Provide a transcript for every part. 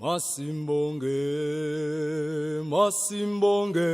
Masimbonge, Masimbonge,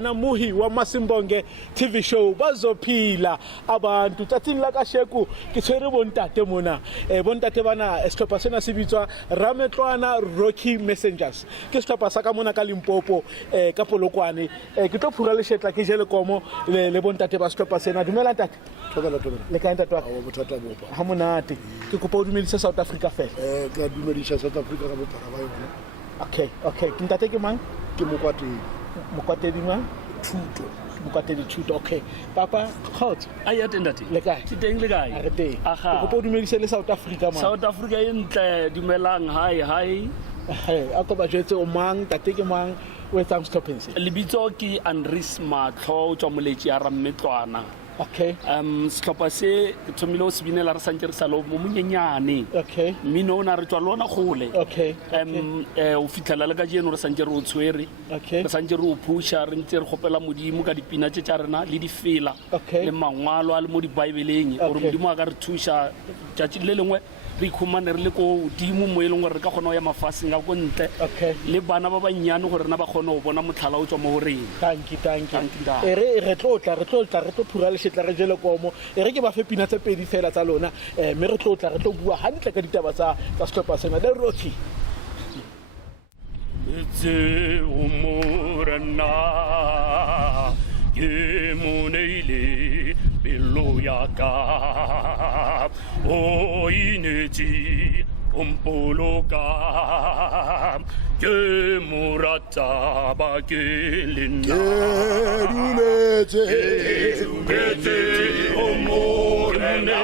wena muhi wa Masimbonge TV show bazophila abantu tsatsing la ka sheku ke tshwere bontate mona bontate bana sehlopha sena se bitswa Rametlwana Rocky Messengers ke sehlopha sa ka mona ka Limpopo ka Polokwane ke tlo phura le shetla ke jele komo le bontate ba sehlopha sena dumela ntate tobela le ka ntate wa wa bothata bopa ha monate ke kopa o dumedisa South Africa fela ka dumedisa South Africa ka bophara ba yona okay ke ntate ke mang ke mokwatedi mokwatedi mang thuto. buka 32 okay papa khotso a ya tendati le kae ke teng le kae a re teng Aha. o go dumedise le South Africa man South Africa e ntle dumelang hi a ko ba jetse o mang tate ke mang o etsang stoppense lebitso ke Andries Matlho o tswa moletsi ya Rammetlwana okay setlhopha se ke thomile o se binela re santse re sa lo mo monyenyane okay mmino o na re tswa lona gole okay o fitlhela le ka jeno re santse re o tshwere okay re santse re o pusha re ntse re gopela modimo ka dipina tse tsa rena le difela Okay. le mangwalo a le mo dibaebeleng gore Okay. modimo a ka re thusha tšatši le lengwe re ikhumane re le ko godimo mo e leng gore re ka kgona go ya mafaseng a ko ntle okay le bana ba bannyane gore rena ba kgone go bona motlhala o tswa mo go rena thank you Thank you, ntate. re tlo phura lesetla re jele komo re ke ba fe pina tse pedi fela tsa lona mme re tlo bua hantle ka ditaba tsa setlhopha sena le Rocky Etse o morena ke moneile pelo ya ka o inetše o mpoloka ke morata bakeng le nna dumetse o morena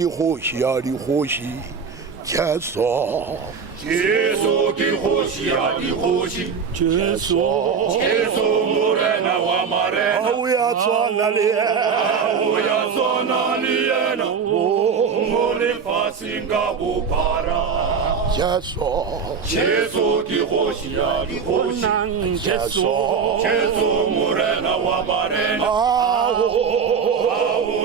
Ke kgoši ya dikgoši Jesu ke kgoši ya dikgoši Jesu morena wa marena o ya tswana le yena mo lefaseng ka bophara Jesu ke kgoši ya dikgoši Jesu morena wa marena o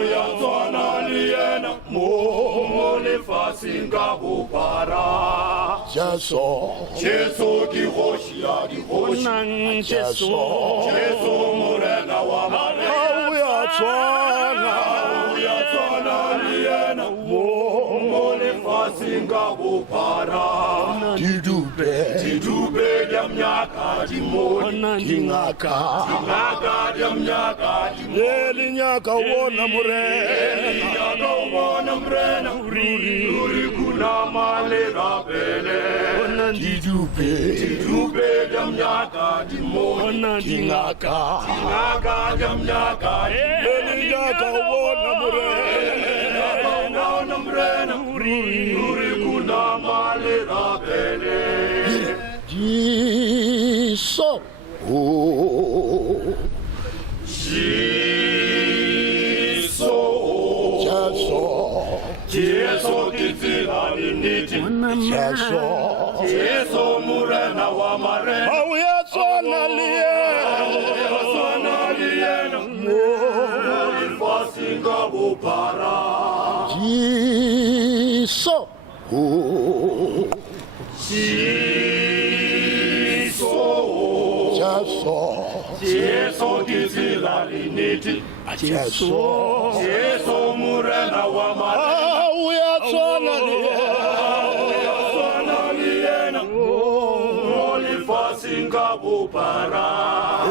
ya tswana le yena mo lefaseng ka bophara Jesu, Jesu ke kgoši ya o dikgoši, nang Jesu Jesu morena wa marena, o ya tshwana, o ya tshwana le yena mo lefaseng ka bophara. Didube di mnyaka di moni, dingaka, ngaka di mnyaka di moni, le lenyaka o bona morena, nyaka o bona morena, ruri kuna male rapele. Didube di mnyaka di moni, dingaka, ngaka di mnyaka di le lenyaka o bona morena, ruri kuna male rapele. Jesu, oh, Jesu ke tsela le nnete, Jesu morena wa marena, o ya tshwana le o tshwana le yena mo lefaseng ka bophara. Jesu, oh, Jesu ke tsela le nnete, Jesu, Jesu morena wa marena, o ya tshwana le tshwana le yena mo lefaseng ka bophara.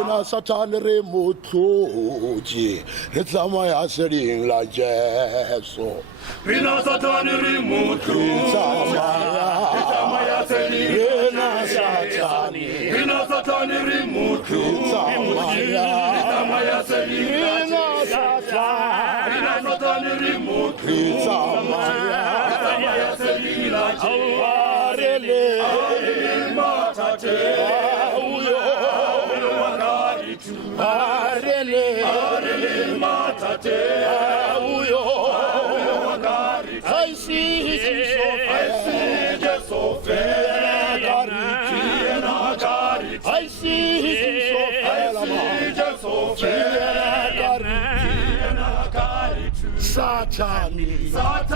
ena Satane re motlotse re tsamaya seding la Jesu, Rina Satane re motlu, tsamaya seding, ena Satane Rina Satane re motlu, tsamaya seding, ena Satane Rina Satane re motlu, tsamaya seding la arele matate, arele matate, uyo I see Jesu I see Satani tsamaya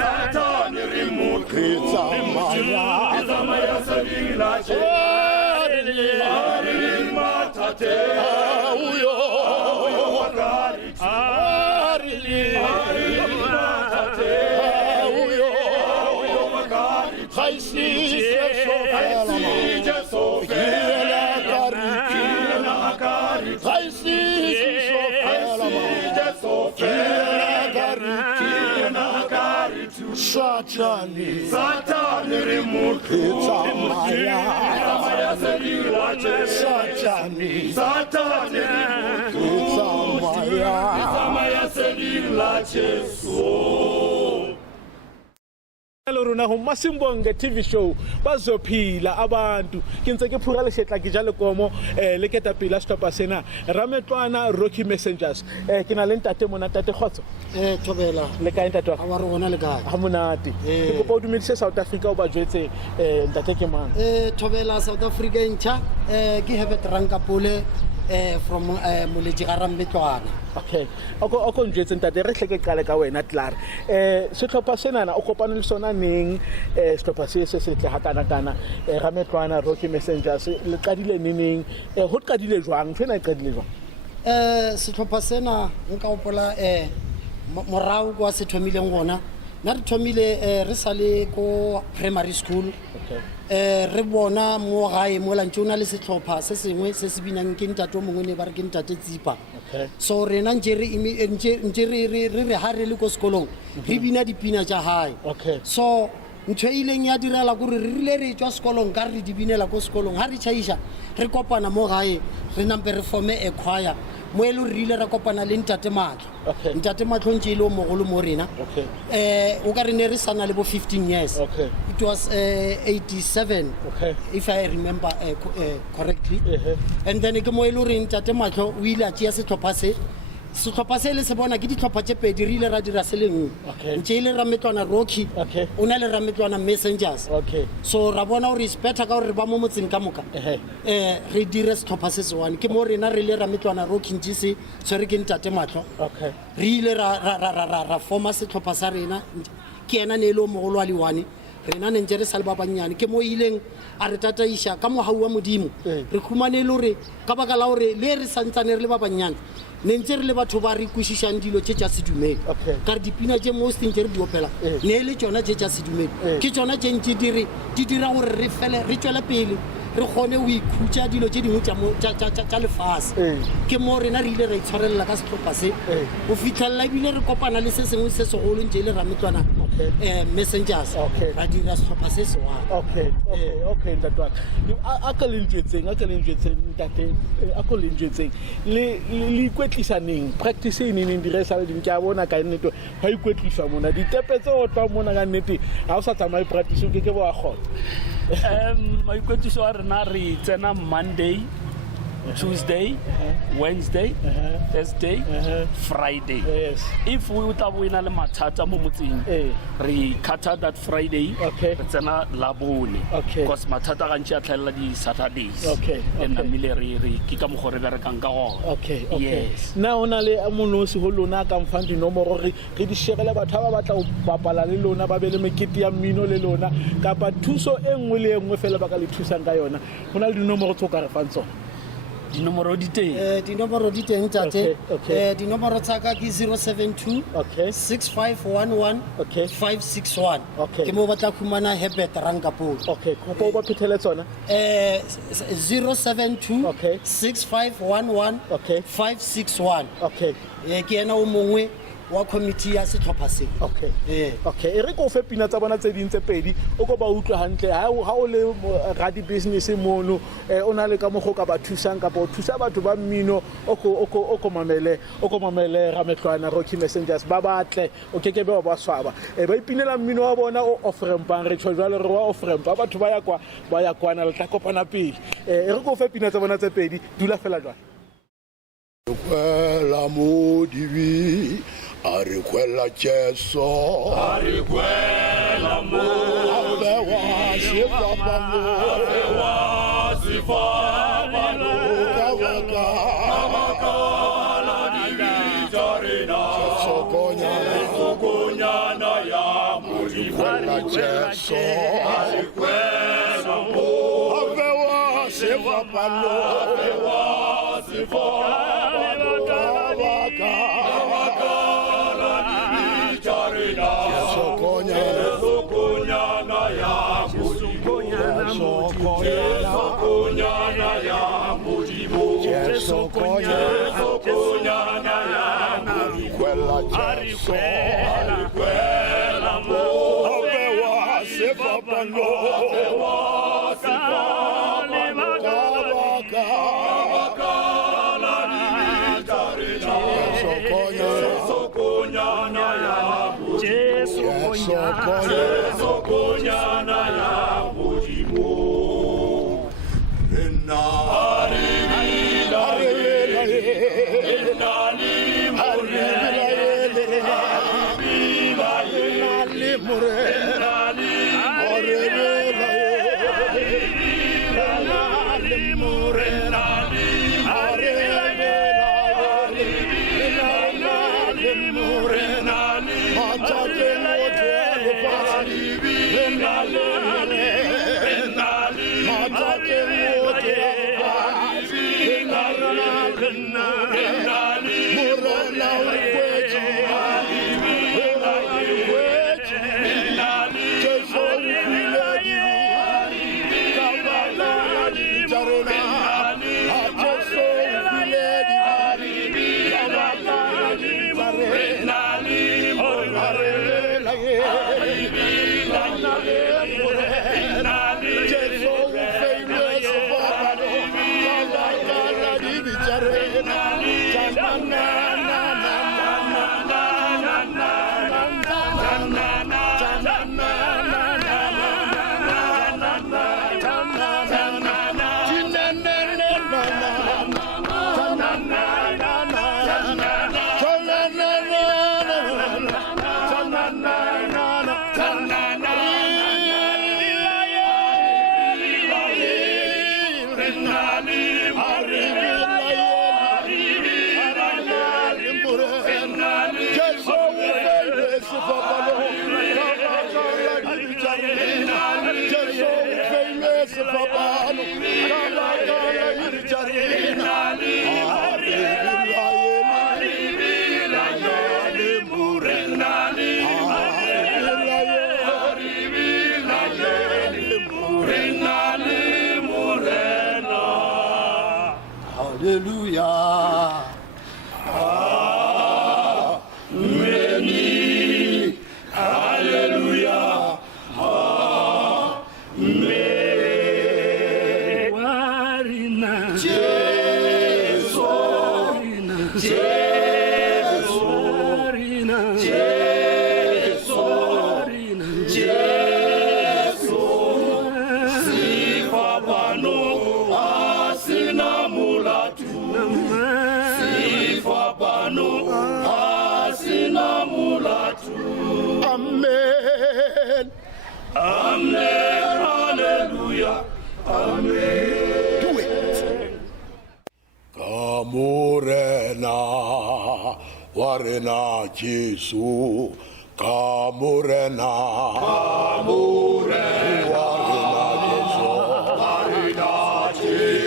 Satane re motlu, tsamaya seding la matate, uyo I see I see Satani Satane re motlu, tsamaya seding la Satani Satane tsamaya seding la Jesu. Hello rona ho Masimbonge TV show bazophila abantu ke ntse ke phura le shetla ke jale komo le ke tapila stopa sena Rametlwana Rocky Messengers ke na le ntate mona tate khotso Thobela le ka ntate wa wa rona le kae ha monate ke kopa o dumedise South Africa o ba jwetse ntate ke mang Thobela South Africa ntjha ke Herbert Rankapole from Moleji ga Rametlwana. Okay ako njwetse ntate re hleke qale ka wena Tlara setlhopha sena na o kopane le sona neng setlhopha se tle ha kana Rametlwana Rocky Messengers le qadile neng ho qadile jwang tsena e qadile jwang Setlhopha sena nka opola morao kwa se thomileng gona na re thomile re sale ko primary school re bona mo gae mo lantse o na le setlhopha se sengwe se se binang ke ntate o mongwe ne ba re ke ntate Tsipa so rena ntse re ha re le ko sekolong re bina dipina tša hae so ntho ileng ya direla gore re rile re tswa sekolong ka re di binela ko sekolong ha re tšhaiša re kopana mo gae re nampe re forme a choir mo e le rile ra kopana le ntate Matlo ntate Matlo ntse ile o mogolo mo rena o ka re ne re sana le bo 15 years it was 87 if I remember correctly and then ke mo e le re ntate Matlo o ile a tšea setlhopha se setlhopha se le se bona ke ditlhopha tse pedi re ile ra dira se le nngwe Okay. ntse ile Rametlwana Rocky Okay. o na le Rametlwana Messengers Okay. so ra bona gore is better ka gore ba mo motseng ka moka re dire setlhopha se se one ke mo rena re ile Rametlwana Rocky ntse se tshwere ke ntate Matlho Okay. re ile ra forma setlhopha sa rena ke ena ne ile o mogolo wa le-one rena ne ntse re sa le ba bannyane ke mo ileng a re tataisha ka mogau wa modimo re khumane le gore ka baka la gore le re santsane re le ba bannyane ne ntse re le batho ba re kwishisang dilo tse tša sedumedi Okay. ka re dipina tše most ntse re di opela ne le tšona tše tša sedumedi ke tšona tše ntse di dira gore re tšwele pele re kgone o ikhutša dilo tše dingwe tša lefase ke mo rena re ile ra itshwarelela ka setlhopha se go fitlhelela ebile re kopana le se sengwe se segolo ntse e le Rametlwana Messengers Okay. ra dira setlhopha se se one Okay, ntate wa ka. A ka le njwetseng ntate, a ko le njwetseng. Le ikwetlisa neng? Practice neng dire sa le ding ke a bona ka nnete ba ikwetlisa mona. Ditepe tse o tla mona ka nnete ha o sa tsamaya practice o ke bo a khona. Maikwetlwiso a rena re tsena Monday, Tuesday, Wednesday, Thursday, Friday. Yes. If we tla bo ina le mathata mo motseng re cutter that Friday Okay. re tsena Labone Okay. because mathata ga ntse a tlhaela di Saturdays Okay, and okay. namile re ke ka mogore ba re kang ka gona. Okay. Yes. Na ona le monosi ho lona ka mfang dinomoro re di shegele batho ba batla o bapala le lona ba be le mekete ya mmino le lona kapa thuso e nngwe le nngwe fela ba ka le thusang ka yona. Hona le dinomoro tso ka re fang tsona. Dinomoro di teng. dinomoro di teng tate Okay. dinomoro tsa ka ke 072 Okay. 6511 Okay. 561 Okay. ke mo batla khumana Herbert Rankapolo Okay, go ba phethele tsona. 072 Okay. 6511 Okay. 561 Okay. ke ena o mongwe wa committee ya setlhopha se Okay. Okay, e re ko fe pina tsa bona tse ding tse pedi o ko ba utlwa hantle ha o le radi business mono o na le ka mo go ka ba thusang ka bo thusa batho ba mmino o ko mamele Rametlwana Rocky Messengers ba batle o keke be ba swaba ba ipinela mmino wa bona o offrempang re tshwala re wa offrempa batho ba ya kwana le tla kopana pele e re ko fe pina tsa bona tse pedi dula fela jwa Quella modivi, ari quella cesso, Ari quella aveva si papano, Avakala di Vitorina, Sogonyana ya Mudi quella cesso, Ari quella aveva si papano, Sogonyana ya Mudi Sogonyana ya Mudi Sogonyana ya Mudi quella cesso, aveva si papano, Sogonyana ya Mudi Sogonyana ya Mudi sefapano kalakala Hallelujah. Amen. Amen, hallelujah, amen. Do it. Kamurena warena Jesu. Kamurena warena Jesu. Warena Jesu.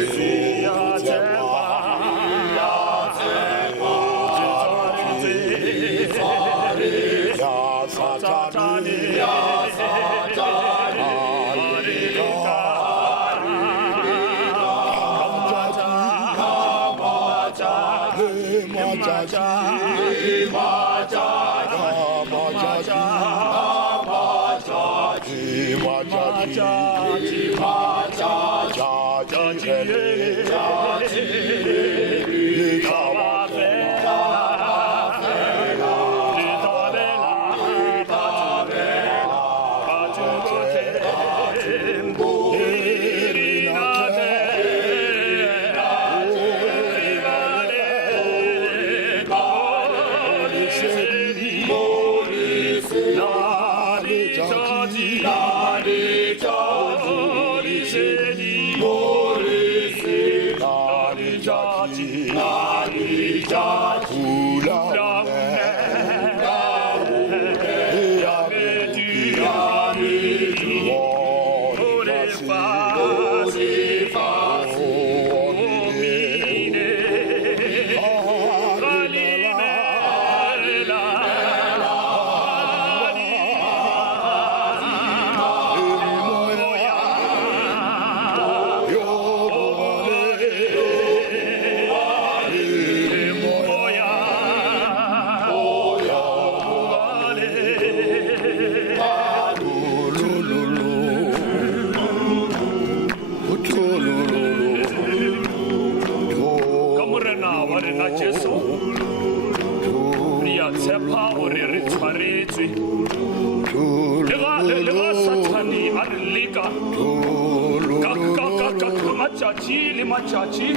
Machachi,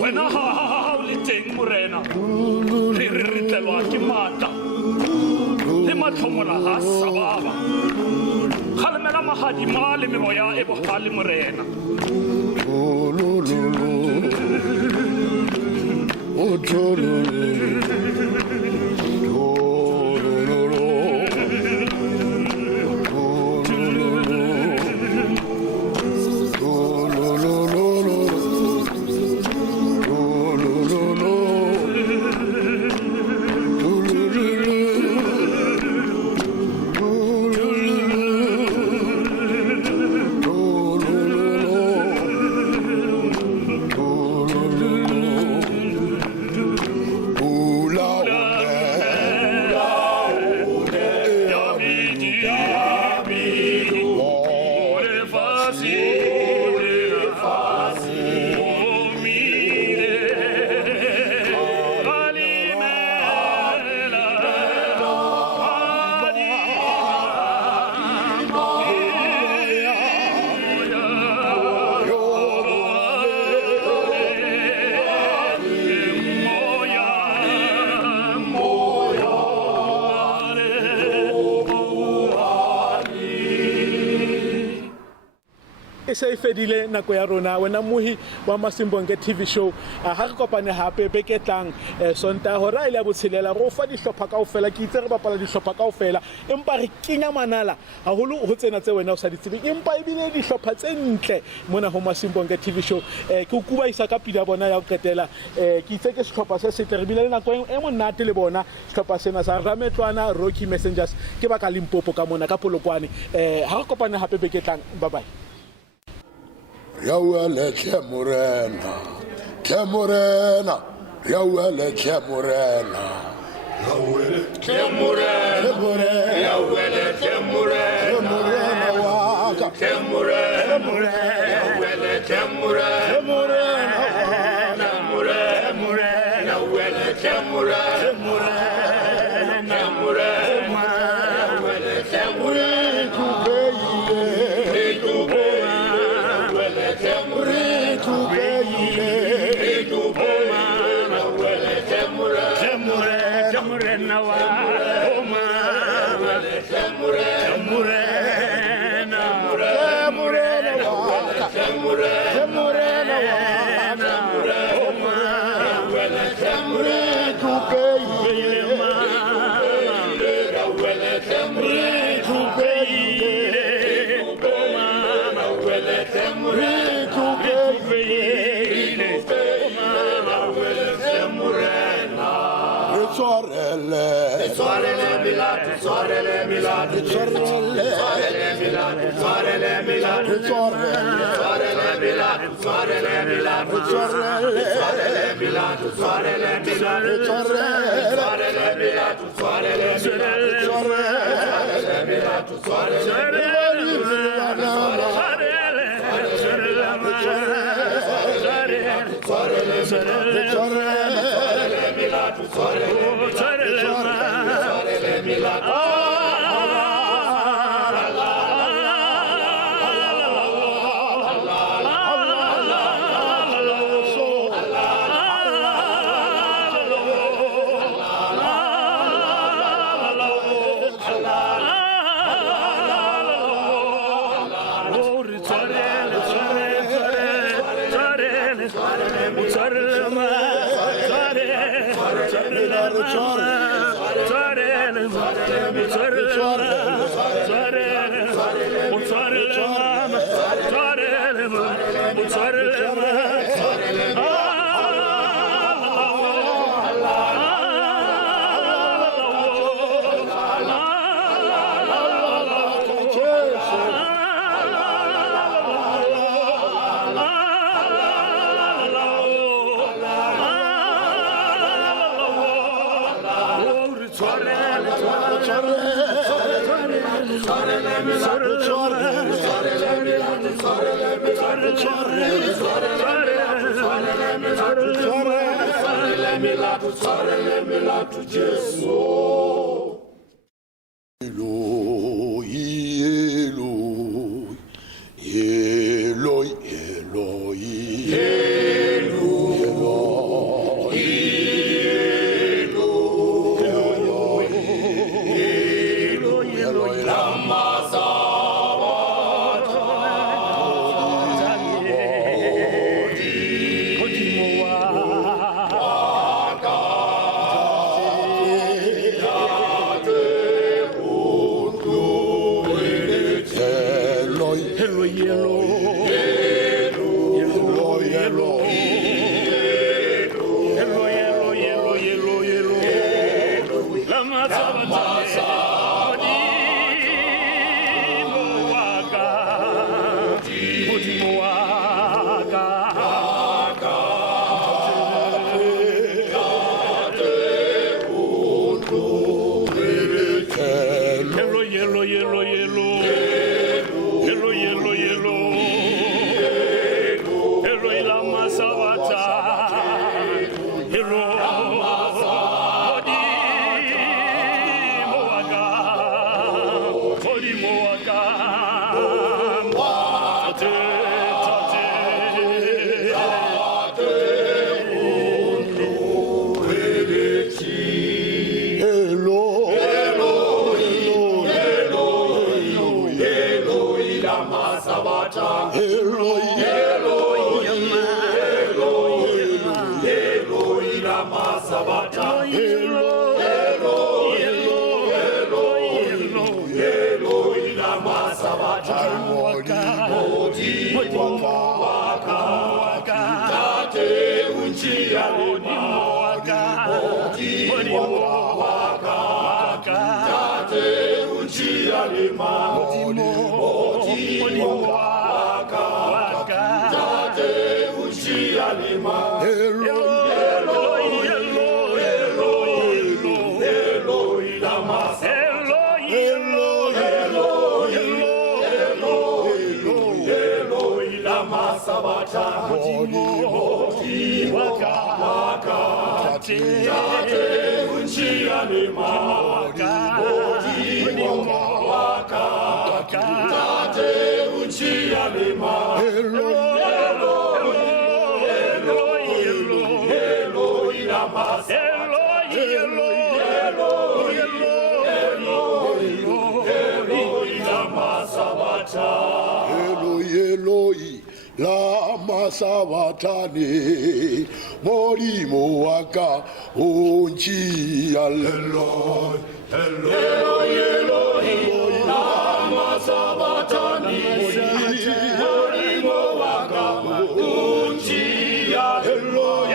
when I have Morena, Rittelwakimata, Limatomona Hasababa, Halamela Mahadi Mali Moya Ebo Hali Morena. e se e fedile nako ya rona wena mohi wa Masimbonge TV show ha re kopane hape beke tlang sonta hora ile ya botshelela go fa dihlopha kaofela ke itse re bapala dihlopha kaofela empa re kenya manala haholo ho tsena tse wena o sa di tsebe empa e bile dihlopha tse ntle mona ho Masimbonge TV show ke o kubaisa ka pila bona ya go ketela ke itse ke sehlopha se setle re bile le nako e monate le bona sehlopha sena sa Rametlwana Rocky Messengers ke ba ka Limpopo ka mona ka Polokwane ha re kopane hape beke tlang bye bye. Yawele Temurena, Yawele Temurena, Yawele Temurena, Yawele Temurena, Yawele Temurena, Yawele Sabata, Eloi, Eloi lama sabata, Eloi lama sabata, Modi waka, Tate unjia lema, Modi waka, Tate unjia lema, Modi waka, Tate unjia lema, Eloi lama Eloi lama sabata, Modi waka, Tate unjia lema, Modi waka, Tate unjia lema, Eloi lama Eloi lama sabata. Eloi, Eloi, lama sabatani, molimo waka, unchi Eloi, Eloi, lama sabatani, molimo waka, unchi Eloi,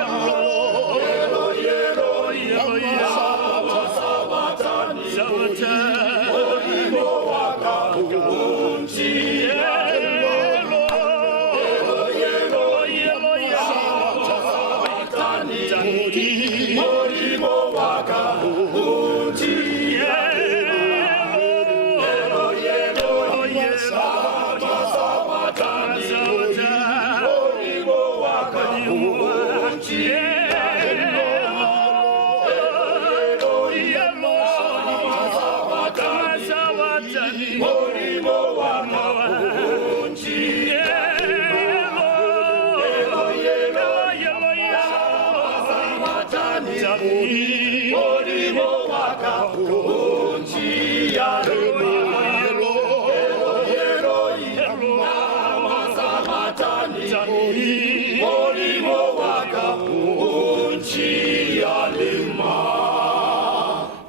lama sabatani, molimo waka, unchi molimo waka, unchi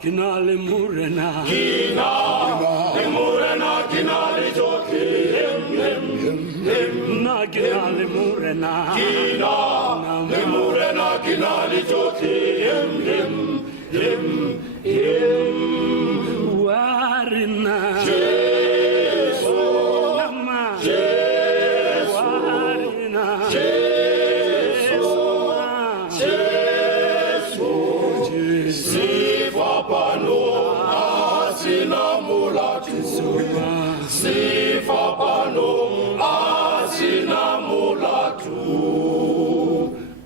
Kinale murena, kinale joki, na kinale murena, kinale joki, warina, nama, warina,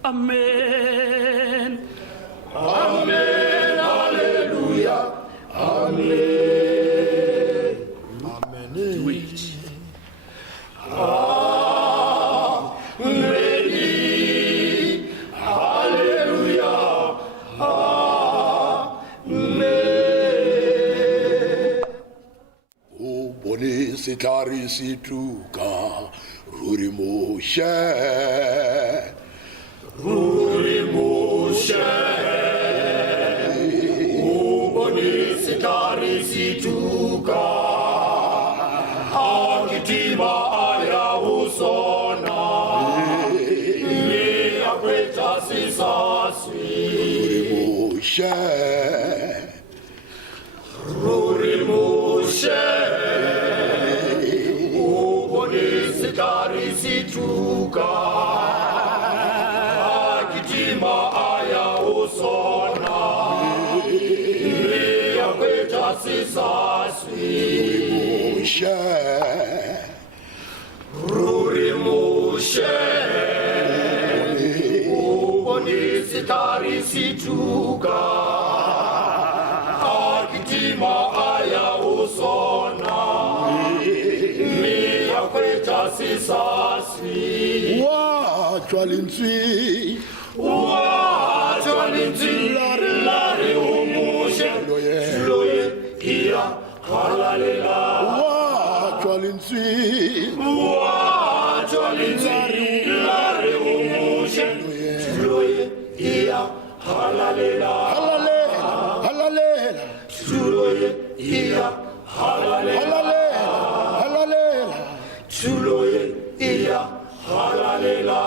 Amen. Amen, hallelujah, amen. Do it. Sitari situka ruri moshe Uboni sitari situka akitima aya usona ni akweta sisasi moshe ruri moshe Sitari situka akitima aya usona ni akweta sisasi moshe Ruri mushe Uboni sitari situka akitima aya usona Kweta sisasi wachwa linzwi lari umushe Loye iya halalela wachwa linzwi lentsweng Watswa lentsweng la re o moshe tulo ye e ya halalela halalela tulo ye e ya halalela tulo ye e ya halalela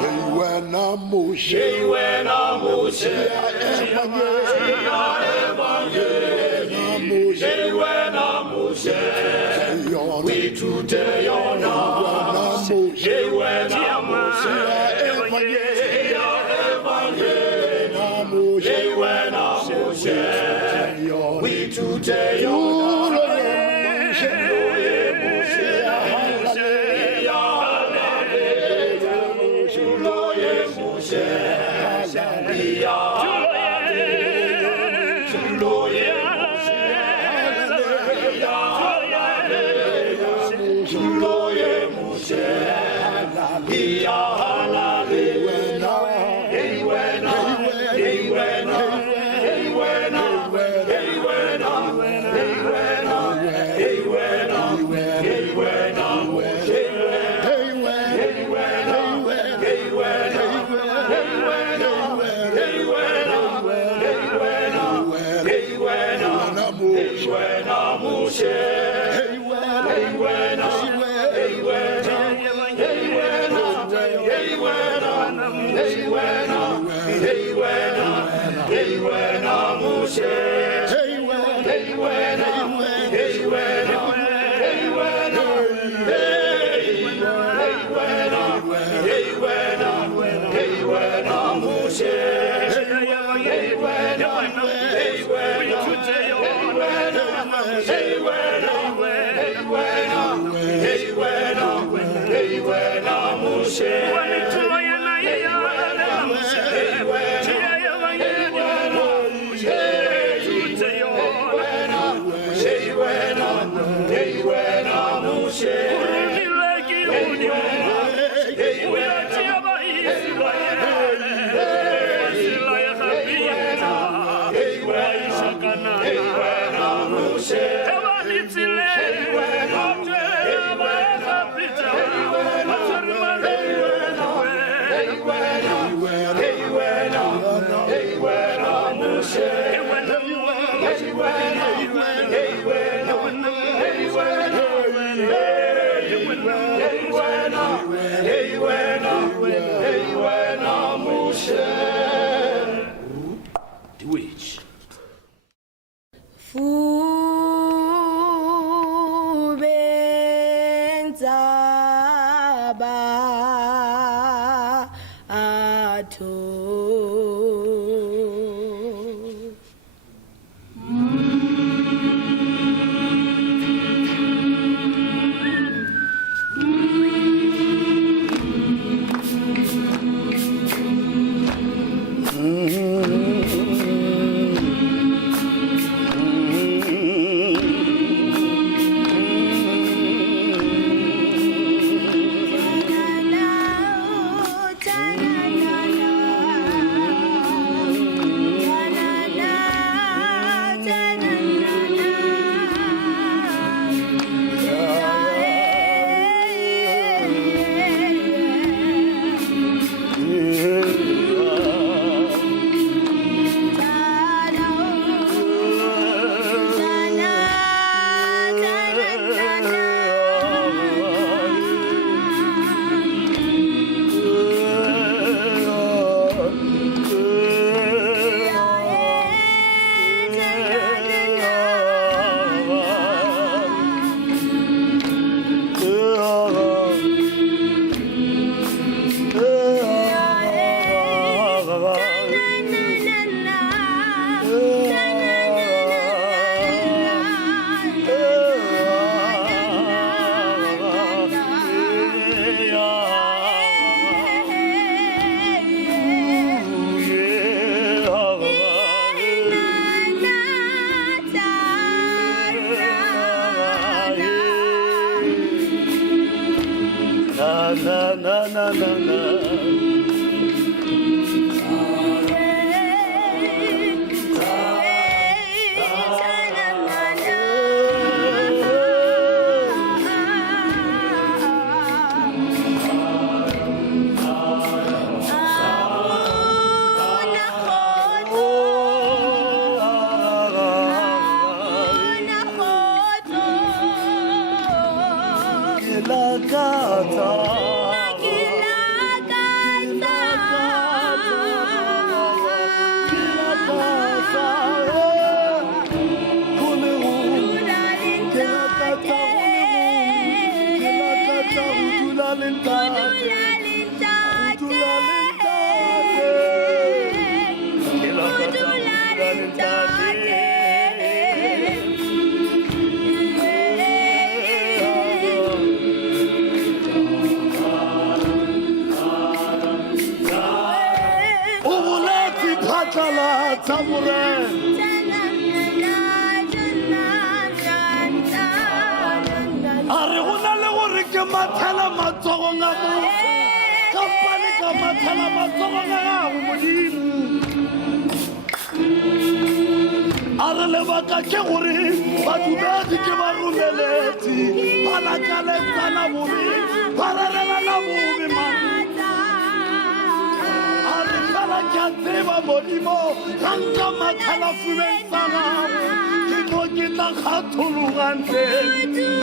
hei wena moshe Hey wena moshe Hey wena moshe Withute yona Hey wena moshe Hey wena moshe Withute yona Are lebaka ke gore badumedi ke ba romeletse ba lakaletsana bobe ba rarelana bobe are fela ke a tseba modimo ga nka mathalafuleng sa gago ke mo ke tla kgathologang teng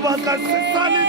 sebaka se sale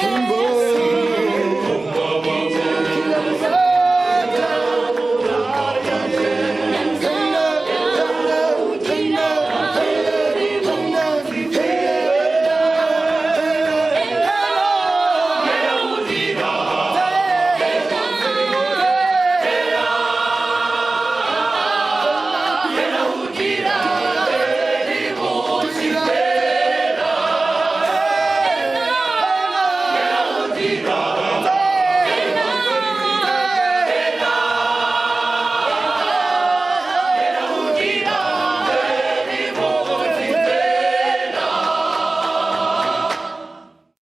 Kimbo